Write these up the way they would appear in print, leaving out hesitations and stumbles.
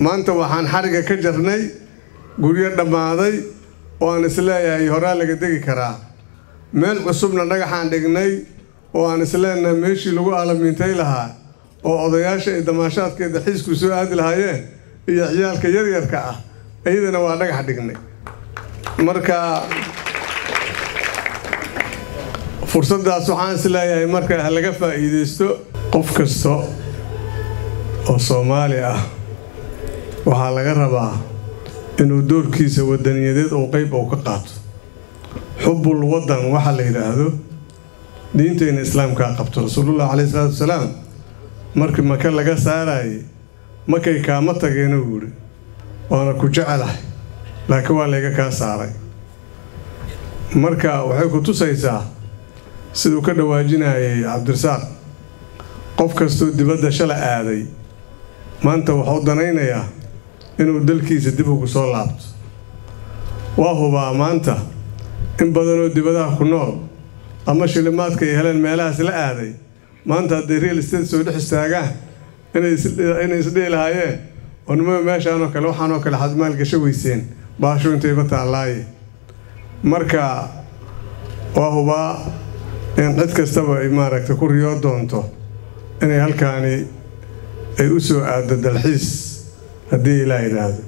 maanta waxaan xariga ka jarnay guryo dhammaaday oo aan isleeyahay horaa laga degi karaa meel cusubna dhagaxaan dhignay oo aan isleenahay meeshii lagu aalamiintay lahaa oo odayaasha ay damaashaadkeeda xiisku soo aadi lahaayeen iyo ciyaalka yaryarka ah ayadana waa dhagax dhignay marka fursadaas waxaan isleeyahay marka laga faa'iideysto qof kasta oo Soomaali ah waxaa laga rabaa inuu doorkiisa wadaniyadeed oo qayb uu ka qaato xubbul wadan waxa la yiraahdo diinteena islaamka qabto rasuulullah alayhi salaatu wasalaam markii maka laga saaray markay kaama tageen uu yiri waana ku jecelahay laakiin waa laga ka saaray marka waxay ku tusaysaa sidoo ka dhawaajinayay Cabdirasaaq qof kastoo dibadda shala aaday maanta wuxuu danaynayaa inuu dalkiisa dib ugu soo laabto waa hubaa maanta in badan oo dibadaha ku nool ama shilimaadka ay heleen meelahaas la aaday maanta haddii real estate soo dhex istaagaan inay isdhii lahaayeen onuma meeshaan oo kale waxaan oo kale xad maal gasho weyseen baasho intay ba taalaaye marka waa hubaa in cid kastaba ay maaragtay ku riyo doonto inay halkaani ay u soo aado dalxiis haddii Ilaahay yiraahdo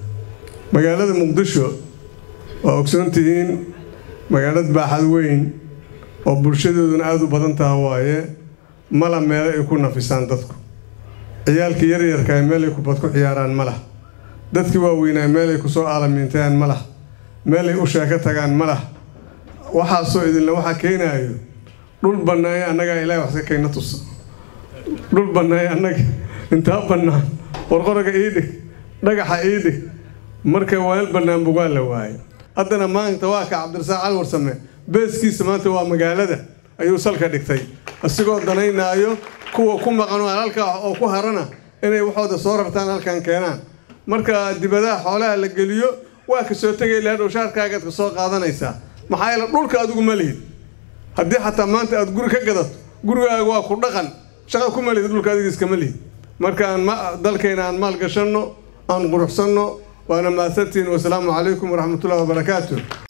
magaalada Muqdisho waa ogsoontihiin magaalad baaxad weyn oo bulshadeeduna aad u badan tahay waaye mala meel ay ku nafisaan dadku ciyaalka yaryarka ay meel ay ku bad ku ciyaaraan mala dadkii waaweynaa meel ay ku soo aalamiintaan mala meel ay u sheeka tagaan mala waxa soo idinla waxa keenayo dhul banaay anaga Ilaahay wax ka keenna tus dhul banaay anaga inta banaan qorqorga iidhig dhagaxa iidhig marka weel banaan bugaa la waayay haddana maanta waa ka Cabdirasaaq Cali Warsame beeskiisa maanta waa magaalada ayuu salka dhigtay asigoo danaynaayo kuwa ku maqan halka oo ku harana inay waxooda soo rartaan halkan keenaan marka dibadaha xoolaha la geliyo waa ka soo tagay ilaa dhooshaarkaaga ka soo qaadanaysa maxaa ila dhulka adigu ma lihid haddii xataa maanta aad guri ka gadato gurigaaga waa ku dhaqan shaqo ku malid dhulka adiga iska malid marka aan dalkeena aan maal gashano aan quruxsano waana maasantiin wa salaamu calaykum wa rahmatullahi wa barakaatuh